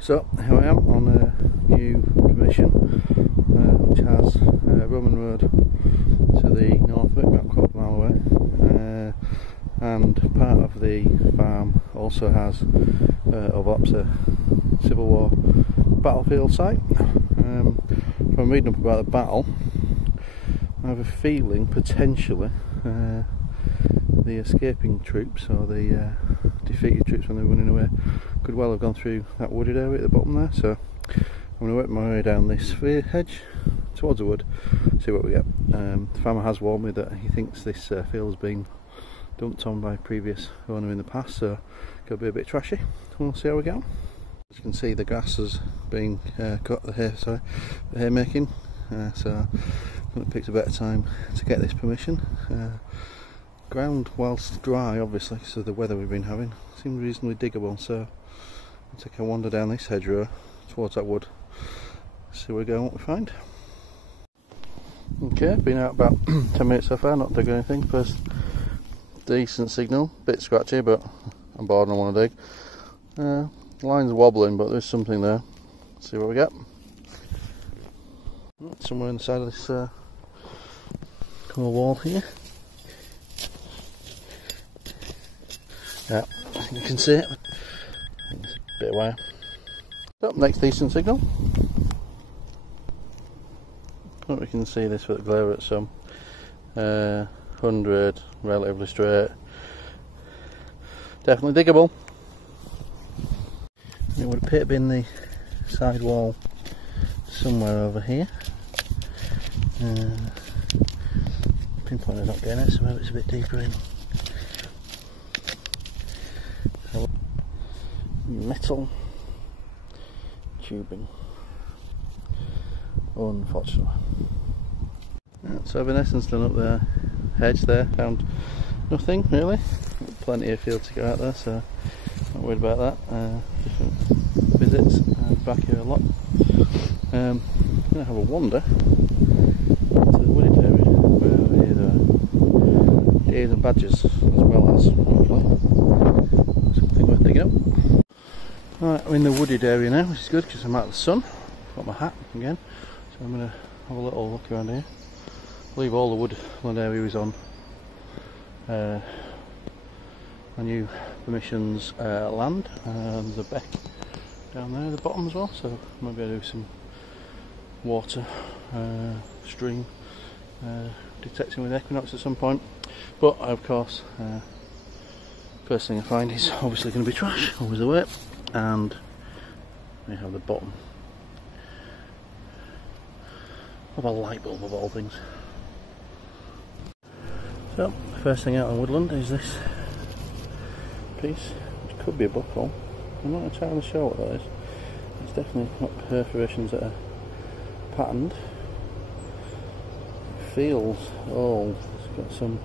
So here I am on a new permission which has Roman Road to the north of it, about a quarter mile away, and part of the farm also has a Civil War battlefield site. From reading up about the battle, I have a feeling potentially the escaping troops, or the defeated troops when they were running away, could well have gone through that wooded area at the bottom there. So I'm going to work my way down this hedge towards the wood, see what we get. The farmer has warned me that he thinks this field has been dumped on by a previous owner in the past, so it's going to be a bit trashy. We'll see how we get on. As you can see, the grass has been cut, the hay making, so I think it picks a better time to get this permission. Ground, whilst dry obviously, so the weather we've been having, seems reasonably diggable, so I'll take a wander down this hedgerow towards that wood, see where we go and what we find. Okay, been out about 10 minutes so far, not digging anything. First decent signal, bit scratchy but I'm bored and I want to dig. The line's wobbling but there's something there, see what we get. Somewhere inside of this wall here. Yeah, you can see it. It's a bit away. So, next decent signal. I think we can see this with the glare at some 100, relatively straight. Definitely diggable. It would appear to be in the side wall somewhere over here. Pinpointed not getting it, so maybe it's a bit deeper in. Metal tubing, unfortunately. So I've in essence done up the hedge there, found nothing really, plenty of field to go out there, so not worried about that. Different visits back here a lot. I'm going to have a wander to the wooded area where we have deers and badgers, as well as hopefully something worth digging up. Right, I'm in the wooded area now, which is good because I'm out of the sun. Got my hat again, so I'm going to have a little look around here. I believe all the woodland area is on my new permissions land, and there's a beck down there at the bottom as well, so maybe I'll do some water stream detecting with equinox at some point. But of course, first thing I find is obviously going to be trash, always the way. And we have the bottom of a light bulb of all things. So, first thing out on woodland is this piece, which could be a buckle. I'm not entirely sure what that is. It's definitely not perforations that are patterned. It feels old, it's got some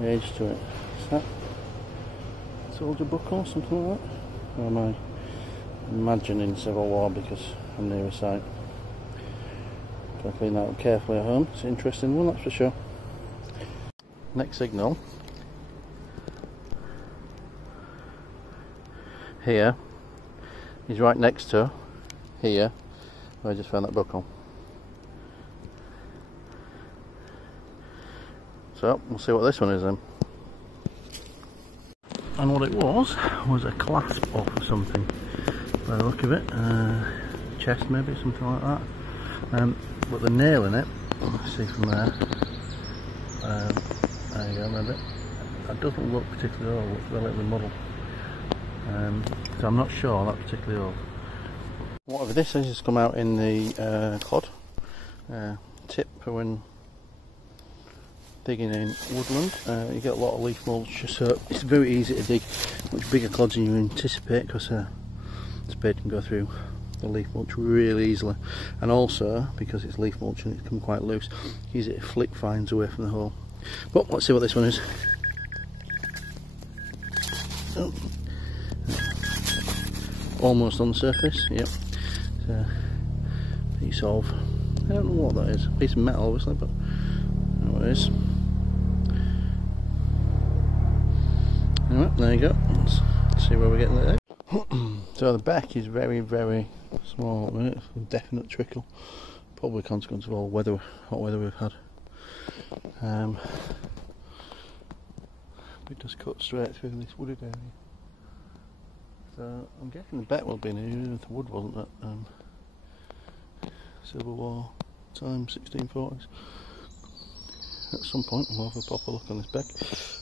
age to it. Is that soldier buckle, something like that? Or am I imagining Civil War because I'm near a site? Gotta clean that up carefully at home. It's an interesting one, that's for sure. Next signal here is right next to here where I just found that buckle. So we'll see what this one is then. And what it was a clasp off of something, by the look of it, chest maybe, something like that. But the nail in it, let's see from there, there you go, maybe. That doesn't look particularly old, it looks relatively muddled. So I'm not sure that's particularly old. Whatever this is, has come out in the clod. Tip for when digging in woodland. You get a lot of leaf mulch, so it's very easy to dig much bigger clods than you anticipate, because the spade can go through the leaf mulch really easily, and also because it's leaf mulch and it's come quite loose, easy to flick fines away from the hole. But let's see what this one is. Oh. Almost on the surface, yep. It's a piece of, I don't know what that is, a piece of metal obviously, but I don't know what it is. Anyway, there you go. Let's see where we're getting there. So the beck is very, very small at the minute. It's a definite trickle, probably a consequence of all hot weather we've had. We just cut straight through this wooded area. So I'm guessing the beck will be in here even if the wood wasn't at Civil War time, 1640s. At some point we'll have a proper look on this beck.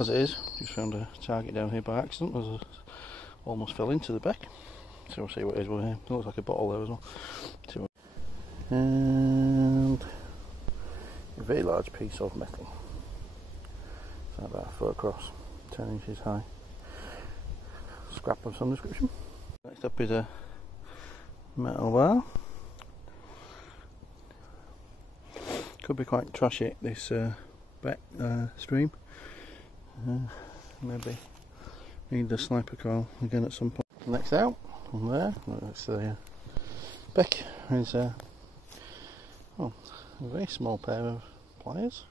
As it is, just found a target down here by accident as I almost fell into the beck. So we'll see what it is. Well, here. It looks like a bottle there as well. And a very large piece of metal. It's about a foot across, 10 inches high. Scrap of some description. Next up is a metal bar. Could be quite trashy, this beck stream. Maybe need the sniper coil again at some point. Next out, from there, that's the beck, is a very small pair of pliers.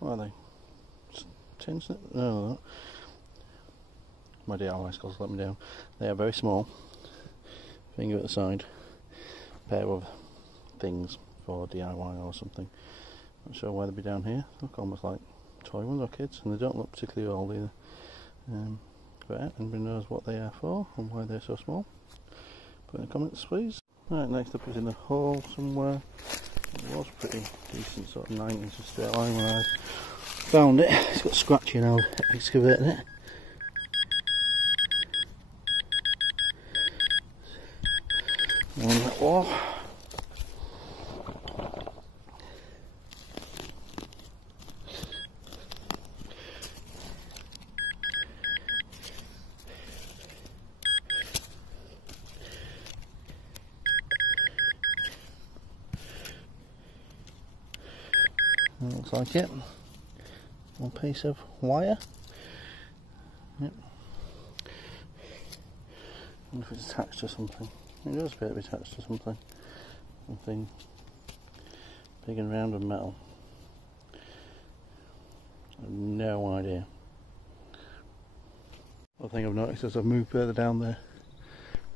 What are they? Tin snip? No. My DIY skills let me down. They are very small. Finger at the side. Pair of things for DIY or something. Not sure why they'd be down here. Look almost like toy ones or kids, and they don't look particularly old either. But anybody knows what they are for and why they're so small? Put in the comments please. Right, next up is in a hole somewhere. It was pretty decent, sort of 9 inches straight line when I found it. It's got scratchy and I've excavated it. On that wall. Looks like it. One piece of wire. Yep. I wonder if it's attached to something. It does appear to be attached to something. Something big and round and metal. I have no idea. One thing I've noticed as I've moved further down the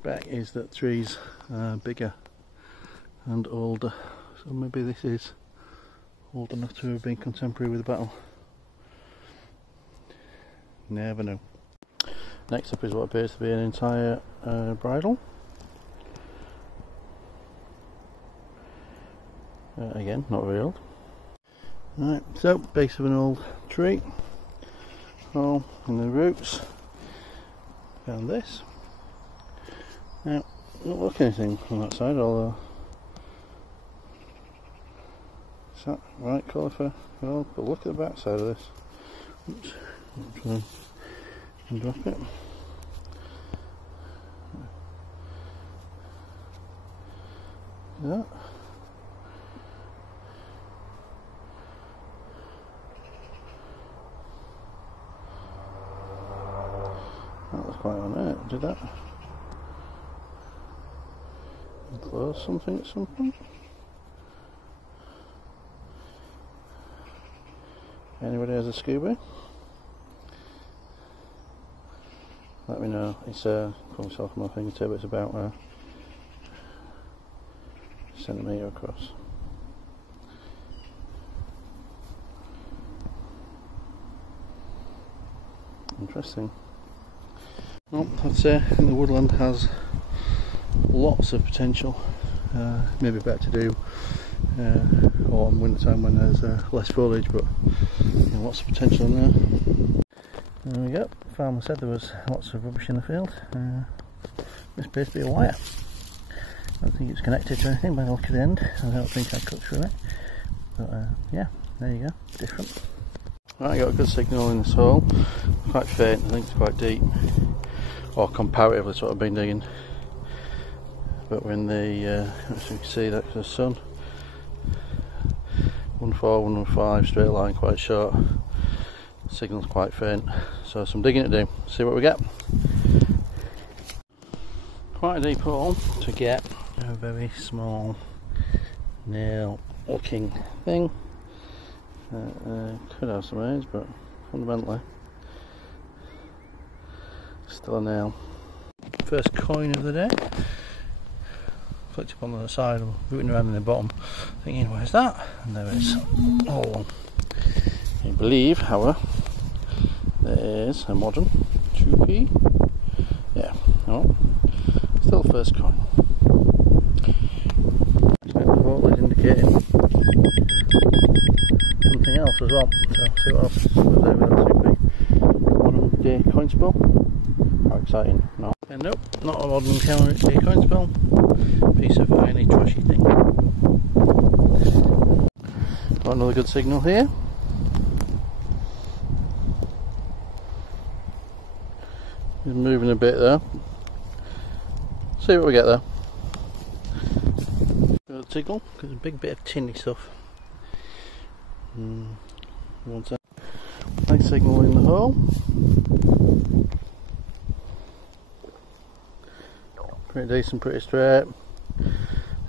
back is that trees are bigger and older. So maybe this is old enough to have been contemporary with the battle. Never know. Next up is what appears to be an entire bridle. Again, not very old. Right, so base of an old tree. Hole in the roots. Found this. Now, not look anything on that side, although is that right colour for gold? But look at the back side of this. Oops, I'll try and drop it. That. That was quite on it, did that? Close something at some point? Anybody has a scuba? Let me know. It's put myself on my fingertip, it's about a centimetre across. Interesting. Well, I'd say I think the woodland has lots of potential. Maybe better to do autumn, winter time when there's less foliage, but yeah, lots of potential in there. There we go. The farmer said there was lots of rubbish in the field. This appears to be a wire. I don't think it's connected to anything by the look of the end. I don't think I cut through it. But yeah, there you go. Different. Right, I got a good signal in this hole. Quite faint, I think it's quite deep. Or comparatively to what I've been digging. But when the, as you can see, that's the sun. 1.4, 1.5, straight line, quite short. Signal's quite faint. So some digging to do. See what we get. Quite a deep hole to get a very small nail looking thing. Could have some age, but fundamentally still a nail. first coin of the day. Flicked up on the other side, rooting around in the bottom, thinking, where's that? And there it is, all along. I believe, however, there is a modern 2p. Yeah, oh, still first coin. So the ball is indicating something else as well. So see what else was there with that 2p. Modern day coin spell. How exciting! No, and nope, not a modern day coin spell. Piece of tiny trashy thing. Got another good signal here. He's moving a bit there. See what we get there. Good signal, because a big bit of tinny stuff. One sec. Nice signal in the hole. Pretty decent, pretty straight.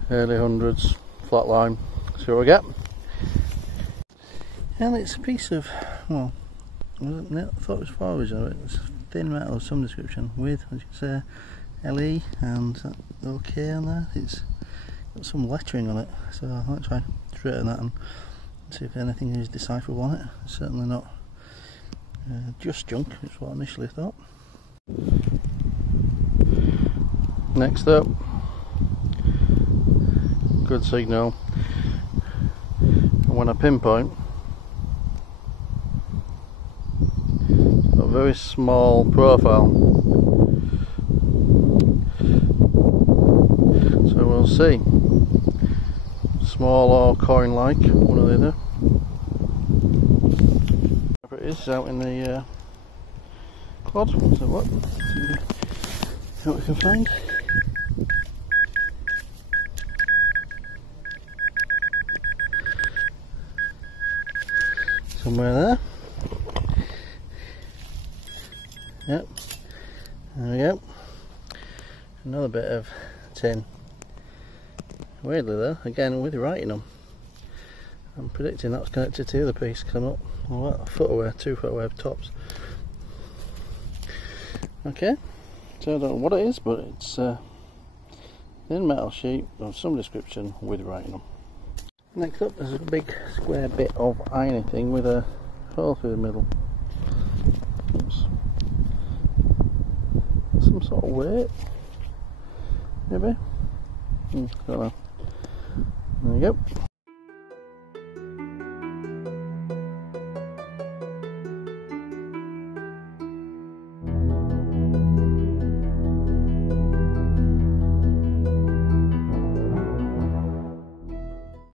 Early hundreds, flat line. See what we get. And it's a piece of, well, I thought it was forage of it. It's thin metal of some description with, as you can say, LE and OK on there. It's got some lettering on it, so I might try and straighten that and see if anything is decipherable on it. It's certainly not just junk, is what I initially thought. Next up, good signal, and when I pinpoint, it's got a very small profile, so we'll see, small or coin like, one or the other. Whatever it is out in the clod, so what? See what we can find. Somewhere there. Yep. There we go. Another bit of tin. Weirdly though, again with writing on. I'm predicting that's connected to the other piece because I'm not, well, a foot away, 2 foot away of tops. Okay. So I don't know what it is, but it's a thin metal sheet of some description with writing on. Next up, there's a big square bit of irony thing with a hole through the middle. Oops. Some sort of weight, maybe? Don't know. There we go.